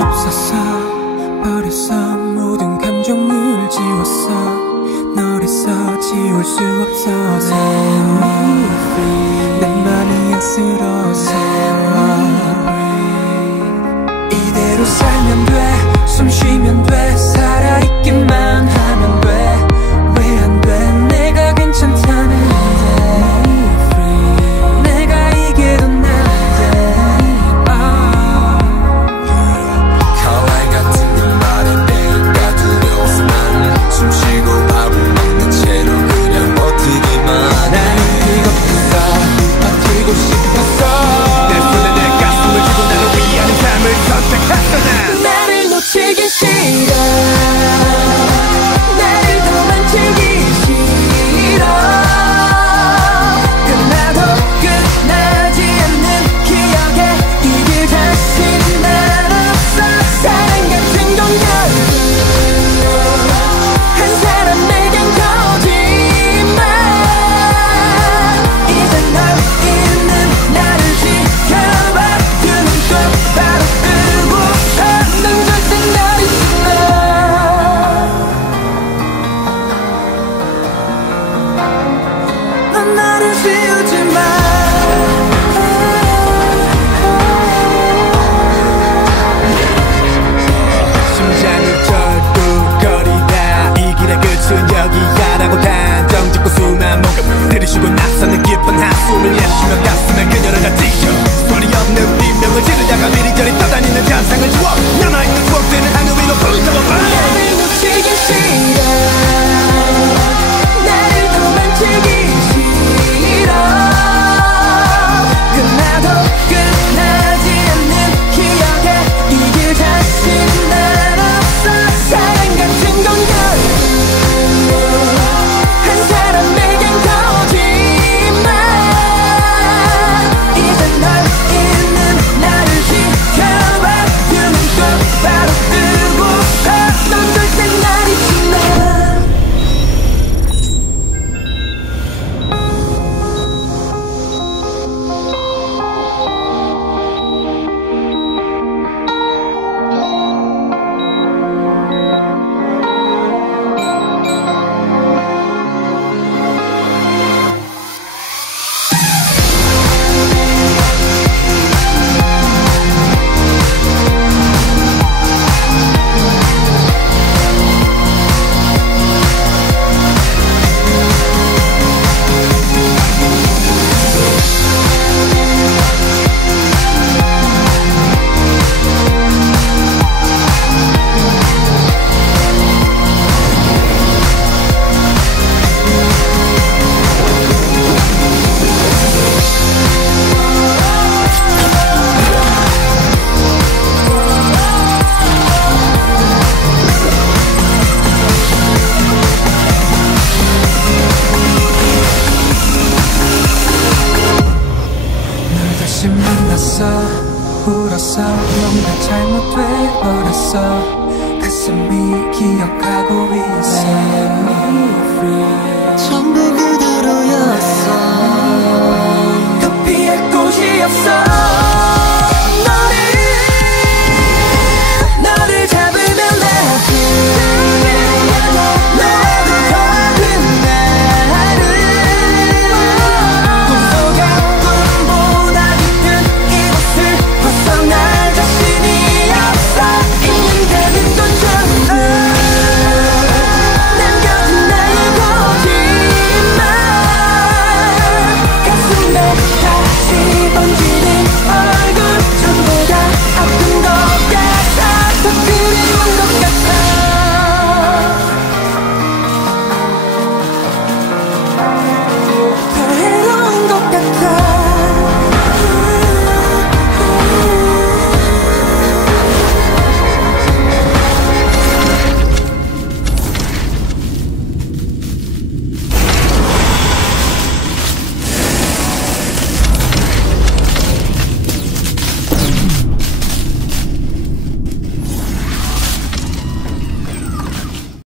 없었어 버렸어 모든 감정을 지웠어 너랬어 지울 수 없어서 내 맘이 안쓰러워서 이대로 살면 돼 숨 쉬면 돼 살아있기만 하면 돼 왜 안 돼 내가 괜찮다는데 내가 이겨도 난데 가와이 같은 네 말에 내가 두려워서 난 숨쉬고 밥을 먹는 채로 그냥 버티기만 해 나는 뜨겁겠어 버티고 싶었어 내 손에 내 가슴을 쥐고 나를 위하는 삶을 선택했어 난 나를 놓치기 싫어 나를 도망치기 싫어 끝나도 끝나지 않는 기억에 이길 자신 난 없어 사랑 같은 건 결국 한 사람에겐 거짓말 이제 널 있는 나를 지켜봐 그 눈빛 바로 뜨고서 넌 절대 널 잊지 넌 나를 지우지 마 심장을 절뚝거리다 이 길의 끝은 여기야라고 단정 짓고 수만 모금 들이쉬고 나서는 깊은 한숨을 내쉬며 가슴에 그녀를 다 찢어 소리 없는 비명을 지르다가 이리저리 떠다니는 잔상을 주워 남아있는 추억들은 하늘 위로 불태워봐 나를 놓치기 싫어 나를 도망치기 싫어 끝나도 끝나지 않는 기억에 이길 자신 난 없어 사랑 같은 건 결국 한 사람에겐 거짓말 이제 널 있는 나를 지켜봐 그 눈빛 바로 뜨고서 넌 절대 날 잊지 마 널 다시 만났어 울었어 뭔가 잘못돼 버렸어 가슴이 기억하고 있어 전부 그대로였어 더 피할 곳이 없어 너를 잡으면 나도 너도 더큰 나를 꿈속의 꿈보다 깊은 이곳을 벗어날 자신이 없어 있는다는 건 전부 남겨진 나의 거짓말 가슴에 다시 번지